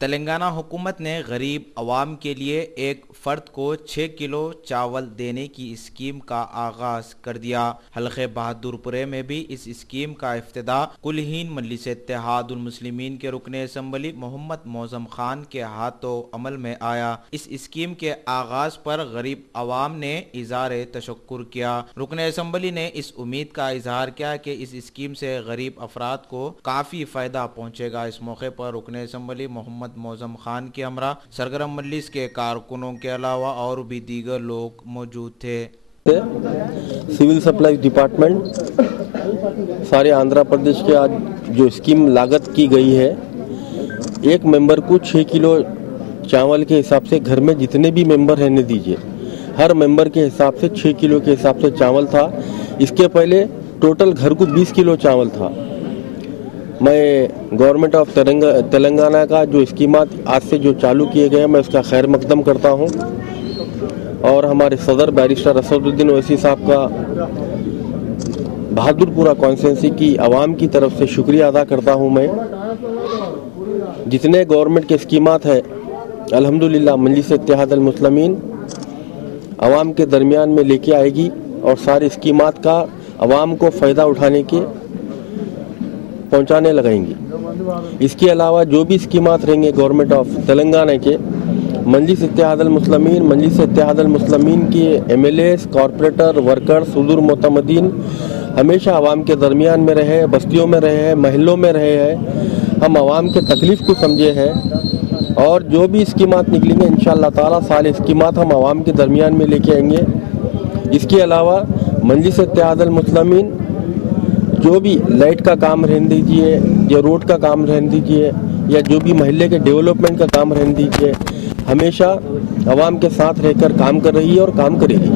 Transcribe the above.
तेलंगाना हुकूमत ने गरीब अवाम के लिए एक फ़र्द को 6 किलो चावल देने की स्कीम का आगाज़ कर दिया। हल्के बहादुरपुरे में भी इस स्कीम का इफ्तिदा कुलहीन मजलिस इत्तेहादुल मुस्लिमीन के रुकन असम्बली मोहम्मद मौज़म खान के हाथों अमल में आया। इस स्कीम के आगाज़ पर गरीब अवाम ने इज़हार तशक्कुर किया। रुकन असम्बली ने इस उम्मीद का इजहार किया कि इस स्कीम से गरीब अफराद को काफ़ी फ़ायदा पहुँचेगा। इस मौके पर रुकन असम्बली मोहम्मद मौज़म खान के हमरा सरगर्म मजलिस के कारकुनों के अलावा और भी दीगर लोग मौजूद थे। सिविल सप्लाई डिपार्टमेंट सारे आंध्र प्रदेश के आज जो स्कीम लागत की गई है, एक मेंबर को 6 किलो चावल के हिसाब से घर में जितने भी मेंबर रहने दीजिए, हर मेंबर के हिसाब से 6 किलो के हिसाब से चावल था। इसके पहले टोटल घर को 20 किलो चावल था। मैं गवर्नमेंट ऑफ तेलंगाना का जो स्कीमात आज से जो चालू किए गए, मैं उसका खैर मकदम करता हूं और हमारे सदर बैरिस्टर असदुद्दीन ओवैसी साहब का बहादुरपुरा कॉन्स्टिट्यूंसी की आवाम की तरफ से शुक्रिया अदा करता हूं। मैं जितने गवर्नमेंट के स्कीमात है अल्हम्दुलिल्लाह मजलिस इत्तेहादुल मुस्लिमीन आवाम के दरमियान में लेके आएगी और सारी स्कीमात का आवाम को फ़ायदा उठाने के पहुंचाने लगाएंगी। इसके अलावा जो भी स्कीमात रहेंगे गवर्नमेंट ऑफ तेलंगाना के मजलिस इत्तेहादुल मुस्लिमीन के एमएलएस, कॉरपोरेटर, वर्कर्स, सुदूर मोतमदीन हमेशा आवाम के दरमियान में रहे, बस्तियों में रहे हैं, महलों में रहे हैं। हम आवाम के तकलीफ़ को समझे हैं और जो भी स्कीमात निकलेंगे इंशाअल्लाह ताला सारे स्कीमात हम आवाम के दरमियान में लेके आएंगे। इसके अलावा मजलिस इत्तेहादुल मुस्लिमीन जो भी लाइट का काम रहने दीजिए या रोड का काम रहने दीजिए या जो भी महल्ले के डेवलपमेंट का काम रहने दीजिए, हमेशा आवाम के साथ रहकर काम कर रही है और काम करेगी।